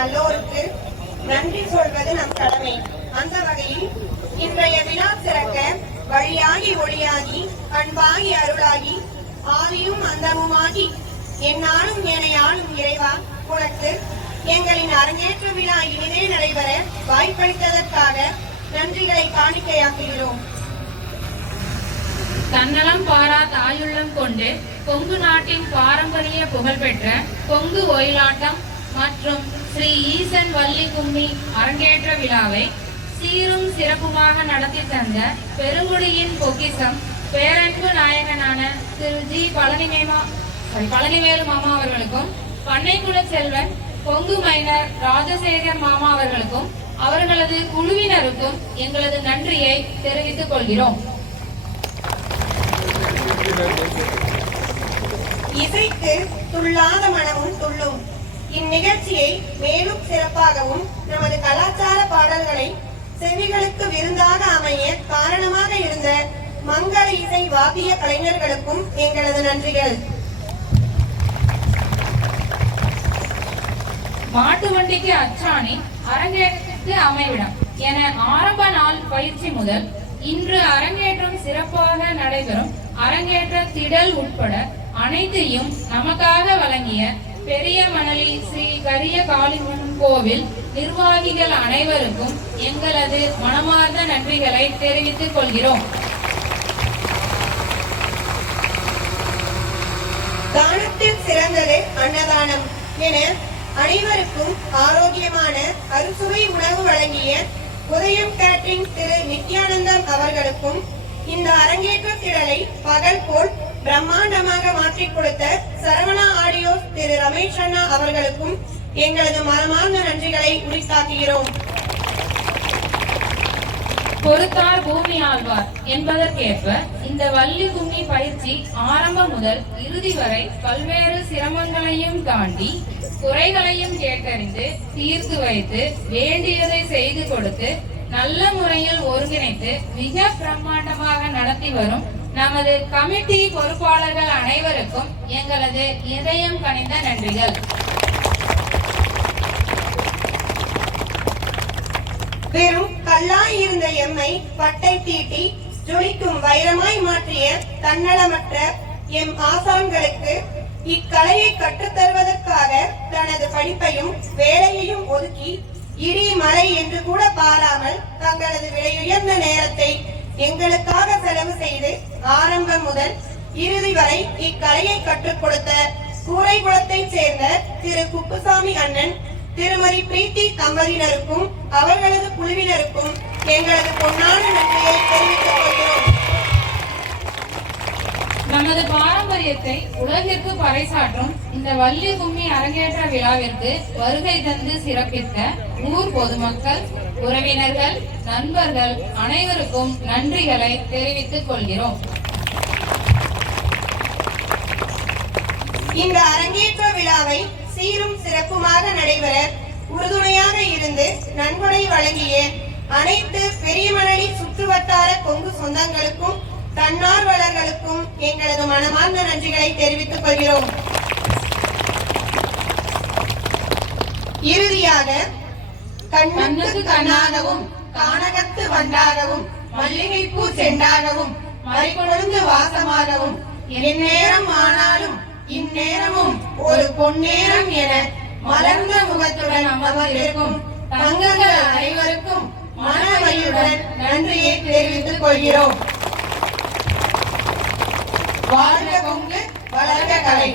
நல்லோருக்கு நன்றி சொல்வது நம் கடமை. அந்த வகையில் இன்றைய விழா சிறக்க வழியாகி ஒளியாகி பண்பாகி அருளாகி ஆதியும் அந்தமுமாகி என்னாலும் எனையாளும் இறைவா உனக்கு எங்களின் அரங்கேற்ற விழா இனிதே நடைபெற வாய்ப்பளித்ததற்காக நன்றிகளை காணிக்கையாக்குகிறோம். தன்னலம் பாரா தாயுள்ளம் கொண்டு கொங்கு நாட்டின் பாரம்பரிய புகழ்பெற்ற கொங்கு ஒயிலாட்டம் மற்றும் ஸ்ரீ ஈசன் வள்ளி கும்மி அரங்கேற்ற விழாவை சீரும் சிறப்புமாக நடத்தி தந்த பெருங்குடியின் பொக்கிசம் பேரன்பு நாயகனான திரு ஜி பழனிமேமா சாரி பழனிவேலு மாமா அவர்களுக்கும் பண்ணைக்குல செல்வன் கொங்கு மைனர் ராஜசேகர் மாமா அவர்களுக்கும் அவர்களது குழுவினருக்கும் எங்களது நன்றியை தெரிவித்துக் கொள்கிறோம். இசைக்கு துள்ளாத மனமும் துள்ளும். இந்நிகழ்ச்சியை மேலும் சிறப்பாகவும் நமது கலாச்சார பாடல்களை செவிகளுக்கு விருந்தாக அமைய காரணமாக இருந்த மங்கள இசை வாத்திய கலைஞர்களுக்கும் எங்களது நன்றிகள். மாட்டு வண்டிக்கு அச்சாணி அரங்கேற்றத்திற்கு அமைவிடம் என ஆரம்ப நாள் பயிற்சி முதல் இன்று அரங்கேற்றம் சிறப்பாக நடைபெறும். அரங்கேற்ற திடல் உட்பட அனைத்தையும் நமக்காக வழங்கிய பெரிய மணலி ஸ்ரீ கரிய காளிமன் கோவில் நிர்வாகிகள் அனைவருக்கும் எங்களது மனமார்ந்த நன்றிகளை தெரிவித்துக் கொள்கிறோம். தானத்தில் சிறந்தது அன்னதானம் என அனைவருக்கும் ஆரோக்கியமான அறுசுவை உணவு வழங்கிய உதயம் கேட்டரிங் திரு நித்யானந்தம் அவர்களுக்கும் இந்த அரங்கேற்ற திடலை பகல் போல் பிரம்மாண்டமாக மாற்றிக் கொடுத்த சரவணா ஆடியோ திரு ரமேஷ் அண்ணா அவர்களுக்கும் எங்களது மனமார்ந்த நன்றிகளை உரித்தாக்குகிறோம். பொறுத்தார் பூமி ஆழ்வார் என்பதற்கேற்ப இந்த வள்ளி கும்மி பயிற்சி ஆரம்பம் முதல் இறுதி வரை பல்வேறு சிரமங்களையும் தாண்டி குறைகளையும் கேட்டறிந்து தீர்த்து வைத்து வேண்டியதை செய்து கொடுத்து நல்ல முறையில் ஒருங்கிணைத்து மிக பிரம்மாண்டமாக நடத்தி வரும் நமது கமிட்டி பொறுப்பாளர்கள் அனைவருக்கும் எங்களது இதயம் கனிந்த நன்றிகள். வெறும் கல்லாய் இருந்த எம்மை பட்டை தீட்டி ஜொலிக்கும் வைரமாய் மாற்றிய தன்னலமற்ற எம் ஆசான்களுக்கு இக்கலையை கற்றுத் தருவதற்காக தனது படிப்பையும் வேலையையும் ஒதுக்கி இடி மலை என்று கூட பாராமல் தங்களது விலையுயர்ந்த நேரத்தை எங்களுக்காக செலவு செய்து ஆரம்பம் முதல் இறுதி வரை இக்கலையை கற்றுக் கொடுத்த கூரைகுளத்தைச் சேர்ந்த திரு குப்புசாமி அண்ணன் திருமதி பிரீத்தி தம்பதியினருக்கும் அவர்களது குழுவினருக்கும் எங்களது பொன்னான நன்றியை தெரிவித்துக் கொள்கிறோம். நமது பாரம்பரியத்தை உலகிற்கு பறைசாற்றும் இந்த வள்ளி கும்மி அரங்கேற்ற விழாவிற்கு வருகை தந்து சிறப்பித்த ஊர் பொதுமக்கள் உறவினர்கள் நண்பர்கள் அனைவருக்கும் நன்றிகளை தெரிவித்துக் கொள்கிறோம். இந்த அரங்கேற்ற விழாவை சீரும் சிறப்புமாக நடைபெற உறுதுணையாக இருந்து நன்கொடை வழங்கிய அனைத்து பெரியமணலி சுற்றுவட்டார கொங்கு சொந்தங்களுக்கும் தன்னார்வலர்களுக்கும் எங்களது மனமார்ந்த நன்றிகளை தெரிவித்துக் கொள்கிறோம். இறுதியாக கண்ணுக்கு கண்ணாகவும் கானகத்து வண்டாகவும் மல்லிகைப்பூ செண்டாகவும் மறைக்கொழுந்து வாசமாகவும் எந்நேரம் ஆனாலும் இந்நேரமும் ஒரு பொன்னேரம் என மலர்ந்த முகத்துடன் அமர்ந்திருக்கும் தங்கங்கள் அனைவருக்கும் மனமகிழ்வுடன் நன்றியை தெரிவித்துக் கொள்கிறோம். வாழ்க கொங்கு வளர்க கலை.